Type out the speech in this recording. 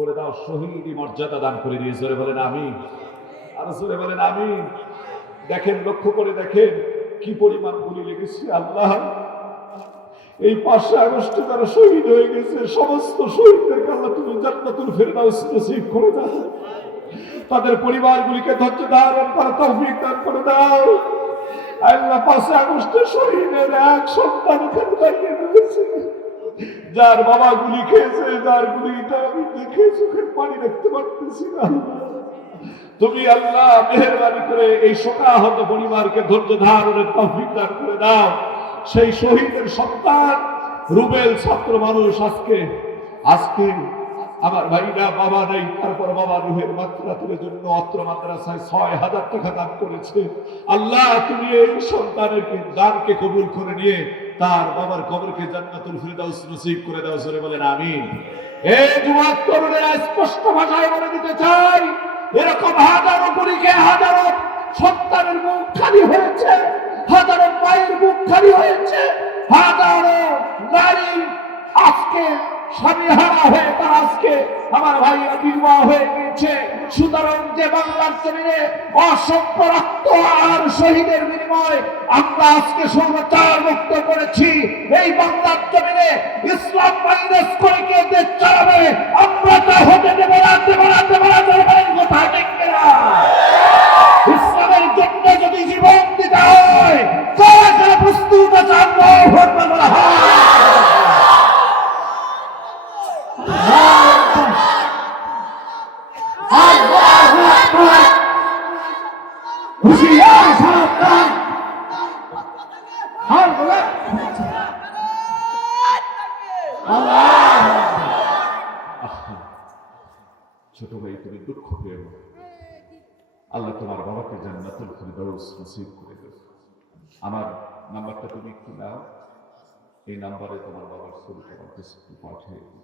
করে দাও, শহীদ মর্যাদা দান করে দিয়ে। জোরে বলেন আমিন, আর জোরে বলেন আমিন। দেখেন, লক্ষ্য করে দেখেন কি পরিমাণ গুলি লেগেছে। আল্লাহ, এই 5 আগস্টে যারা শহীদ হয়ে গেছে, সমস্ত শহীদদেরকে আল্লাহ তুমি জান্নাতুল ফেরদাউস নসিব করে দাও। তাদের পরিবারগুলিকে ধৈর্য ধারণ করার তৌফিক দান করে দাও। আল্লাহ, 5 আগস্টে শহীদের এক সন্তান এখানে দাঁড়িয়ে রয়েছে, যার বাবা গুলি খেয়েছে, যার গুলিটা আমি দেখে চোখের পানি দেখতে পারতেছি না। তুমি আল্লাহ মেহেরবানি করে এই শোকাহত পরিবারকে ধৈর্য ধারণের তৌফিক দান করে দাও। সেই শহীদের সন্তান রুবেল ছাত্র মানুষ আজকে আমার ভাইরা বাবা নেই, তারপর বাবা রুহের মাত্রাতের জন্য অত্র মাদ্রাসায় 6,000 টাকা দান করেছে। আল্লাহ, তুমি এই সন্তানের দানকে কবুল করে নিয়ে তার বাবার কবরকে জান্নাতুল ফিরদাউস নসিব করে দাও। জোরে বলেন আমিন। এই যুবক তরুণেরা স্পষ্ট ভাষায় বলে দিতে চাই, এরকম হাজারো পরীকে হাজারো সন্তানের মুখ খালি হয়েছে, হাজারো মায়ের মুখ খালি হয়েছে, হাজারো নারী আজকে স্বামী হারা হয়ে তারা আজকে আমার ভাইরা বিধবা হয়ে গিয়েছে। সুতরাং যে বাংলার জমিনে অসংখ্য রক্ত আর শহীদের বিনিময়ে আমরা আজকে সর্বচার মুক্ত করেছি, এই বাংলার জমিনে ইসলাম মাইনাস করে কে দেশ চালাবে? আমরা তা হতে দেব না, দেব না, দেব না, দেব না। কথা ঠিক না? ইসলামের জন্য যদি জীবন দিতে হয়, কারা কারা প্রস্তুত আছে? আল্লাহু আকবার বলা হয়। ছোট ভাই, তুমি দুঃখ পেও না। আল্লাহ তোমার বাবাকে জান্নাতুল ফিরদাউস নসিব করে দেবে। আমার নাম্বারটা তুমি একটু নাও, এই নাম্বারে তোমার বাবার ছবিটা আমার কাছে পাঠিয়ে দিও।